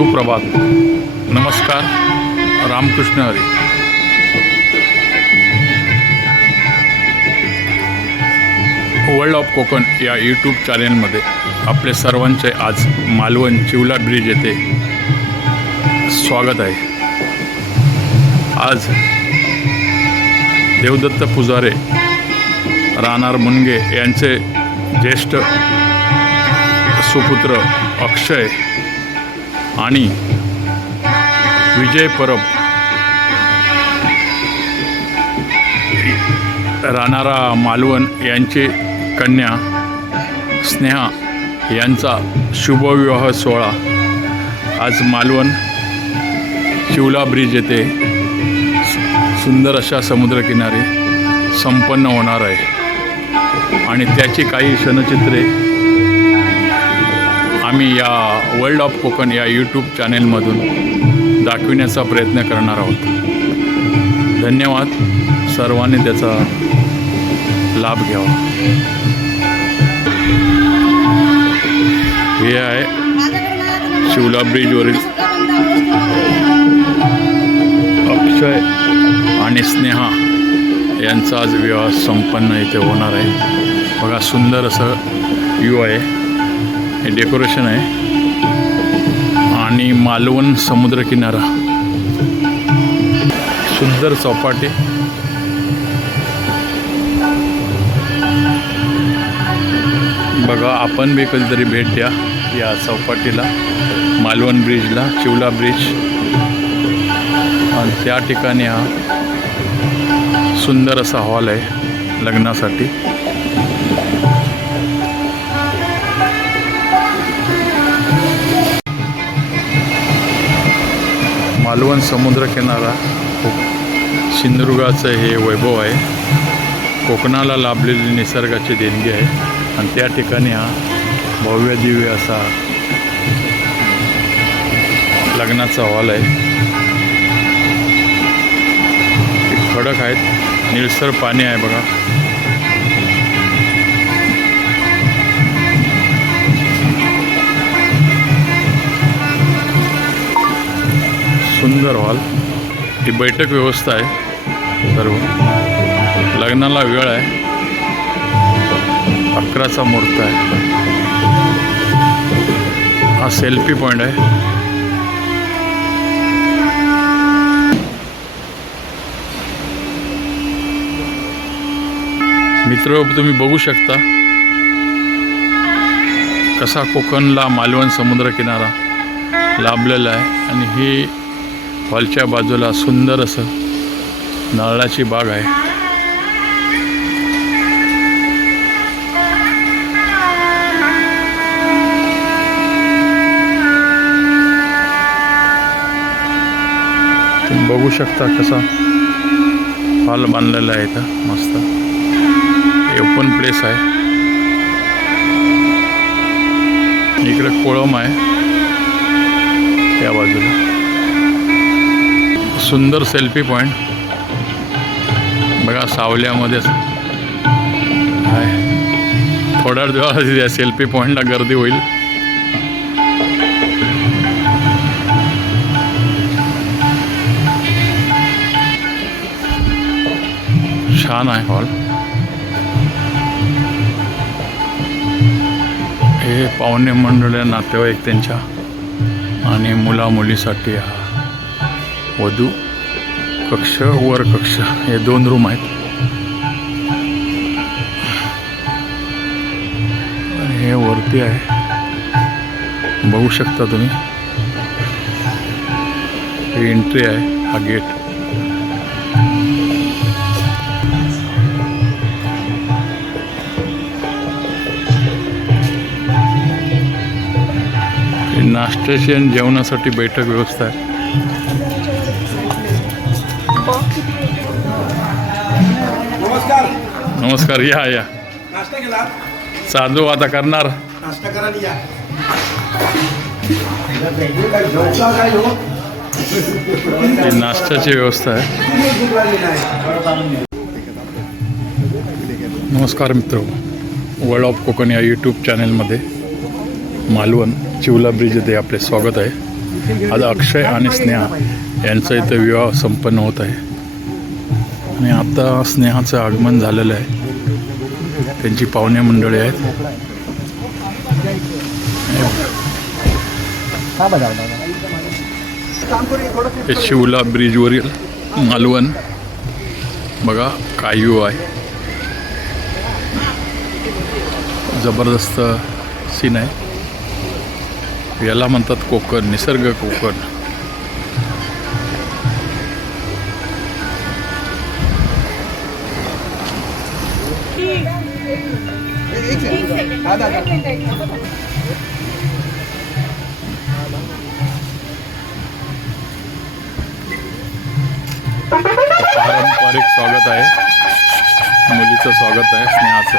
सुप्रभात, नमस्कार, Ramakrishna Hari. World of Konkan या यूट्यूब चॅनेलमध्ये आपले सर्वांचे आज मालवण चिवला ब्रिज येथे स्वागत आहे. आज देवदत्त पुजारे राहणार मुनगे यांचे ज्येष्ठ सुपुत्र अक्षय आणि विजय परब राहणारा मालवण यांची कन्या स्नेहा यांचा शुभविवाह सोहळा आज मालवण चिवला ब्रिज येथे सुंदर अशा समुद्रकिनारी संपन्न होणार आहे आणि त्याची काही क्षणचित्रे आम्ही या वर्ल्ड ऑफ कोकण या यूट्यूब चॅनेलमधून दाखविण्याचा प्रयत्न करणार आहोत. धन्यवाद. सर्वांनी त्याचा लाभ घ्यावा. हे आहे चिवला ब्रिजवरील अक्षय आणि स्नेहा यांचा आज विवाह संपन्न इथे होणार आहे. बघा, सुंदर असं व्ह्यू आहे. हे डेकोरेशन आहे आणि मालवण समुद्रकिनारा, सुंदर चौपाटी. बघा, आपण बी कधीतरी भेट द्या या चौपाटीला, मालवण ब्रिजला, चिवला ब्रिज. आणि त्या ठिकाणी हा सुंदर असा हॉल आहे लग्नासाठी. मालवण समुद्रकिनारा खूप सिंधुदुर्गाचं हे वैभव आहे. कोकणाला लाभलेली निसर्गाची देणगी आहे आणि त्या ठिकाणी हा भव्य दिव्य असा लग्नाचा हॉल आहे. खडक आहेत, निळसर पाणी आहे. बघा, सुंदर हॉल. ही बैठक व्यवस्था आहे सर्व. लग्नाला वेळ आहे, 11चा मुहूर्त आहे. हा सेल्फी पॉईंट आहे. मित्र, तुम्ही बघू शकता कसा कोकणला मालवण समुद्रकिनारा लाभलेला आहे. आणि ही हॉलच्या बाजूला सुंदर असं नारळाची बाग आहे. तुम्ही बघू शकता कसा हॉल बांधलेला आहे इथं. मस्त ओपन प्लेस आहे. इकडे कोळम आहे त्या बाजूला. सुंदर सेल्फी पॉईंट. बघा, सावल्यामध्ये आहे. थोड्या दिवस या सेल्फी पॉईंटला गर्दी होईल. छान आहे हॉल. हे पाहुणे मंडळी, नातेवाईक त्यांच्या आणि मुलामुलीसाठी हा वधू कक्ष, वर कक्ष, हे 2 रूम आहेत. हे वरती आहे, बघू शकता तुम्ही. ही एंट्री आहे, हा गेट. नाश्त्याची आणि जेवणासाठी बैठक व्यवस्था आहे. नमस्कार. या या. नाश्ता केला? साधू आता करणार. नाश्ता करा या. नाश्त्याची व्यवस्था आहे. नमस्कार मित्र, वर्ल्ड ऑफ कोकण या यूट्यूब चॅनलमध्ये मालवण चिवला ब्रिज येथे आपले स्वागत आहे. आज अक्षय आणि स्नेहा यांचा इथं विवाह संपन्न होत आहे आणि आता स्नेहाचं आगमन झालेलं आहे. त्यांची पाहुणे मंडळी आहेत. हे शिवला ब्रिजवरील मालवण बघा काय व्ह्यू आहे. जबरदस्त सीन आहे. याला म्हणतात कोकण, निसर्ग कोकण. पारंपरिक स्वागत आहे. मुलीचं स्वागत आहे स्नेहाचं.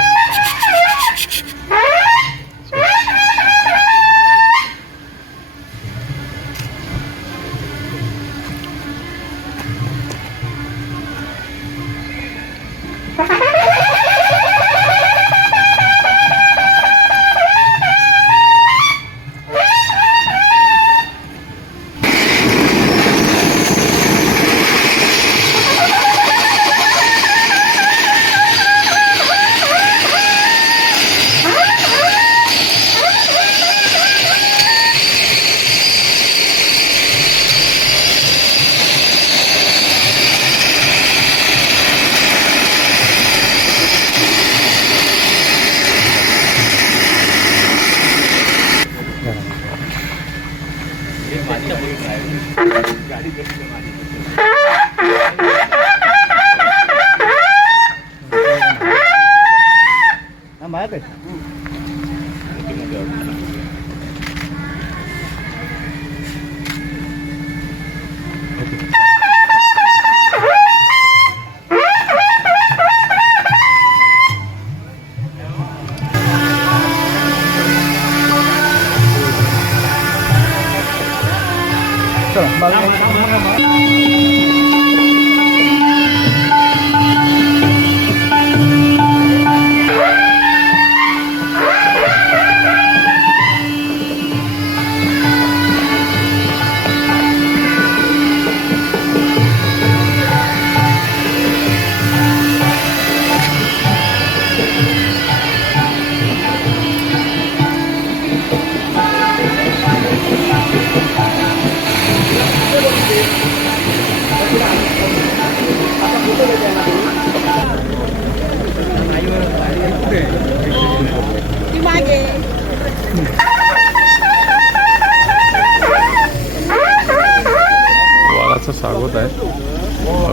वाराचं स्वागत आहे.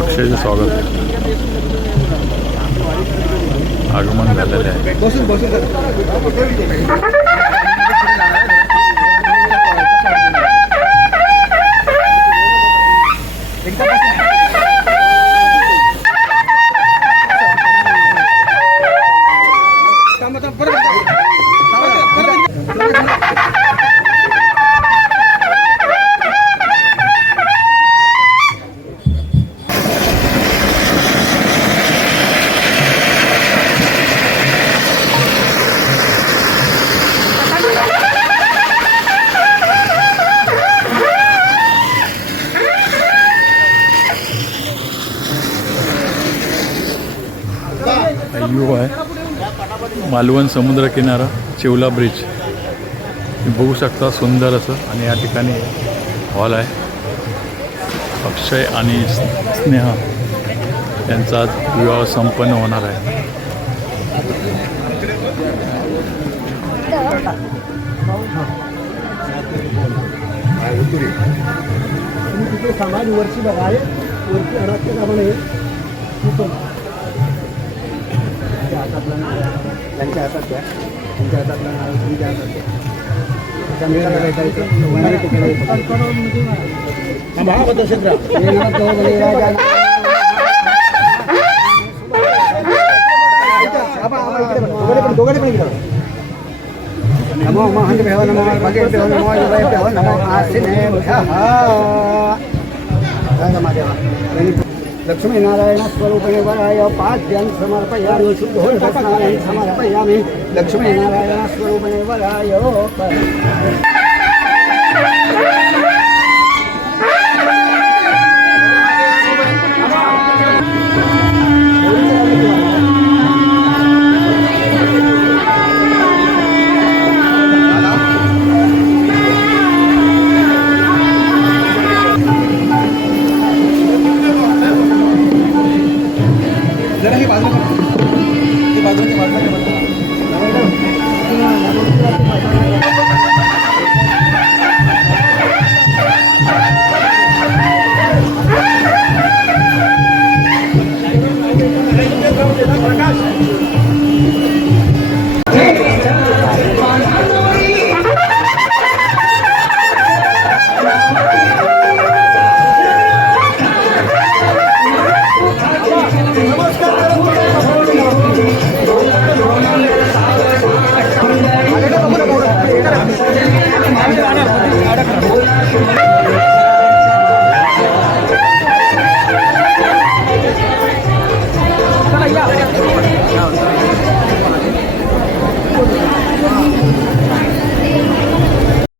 अक्षयचं स्वागत आहे. आगमन झालेलं आहे. व्ह्यू आहे मालवण समुद्रकिनारा, चिवला ब्रिज. तुम्ही बघू शकता सुंदर असं. आणि या ठिकाणी हॉल आहे. अक्षय आणि स्नेहा यांचा आज विवाह संपन्न होणार आहे. समाज वरची बघा वरची अनाथ प्रमाणे त्यांच्या हातात द्या. त्यांच्या हातातला नारळ तुमच्या हातात द्या. त्याच्यामुळे दोघांनी पण गेलं. नमो महादेव नमो भगवते नमो देवाय नमो आसिनेभ्यः. लक्ष्मी नारायण स्वरूपिणे वराय पाद्यं समर्पयामि. शुद्धोदकानि समर्पयामि. लक्ष्मी नारायण स्वरूपिणे वराय जरा हे बाजूला हे बाजूला प्रकाश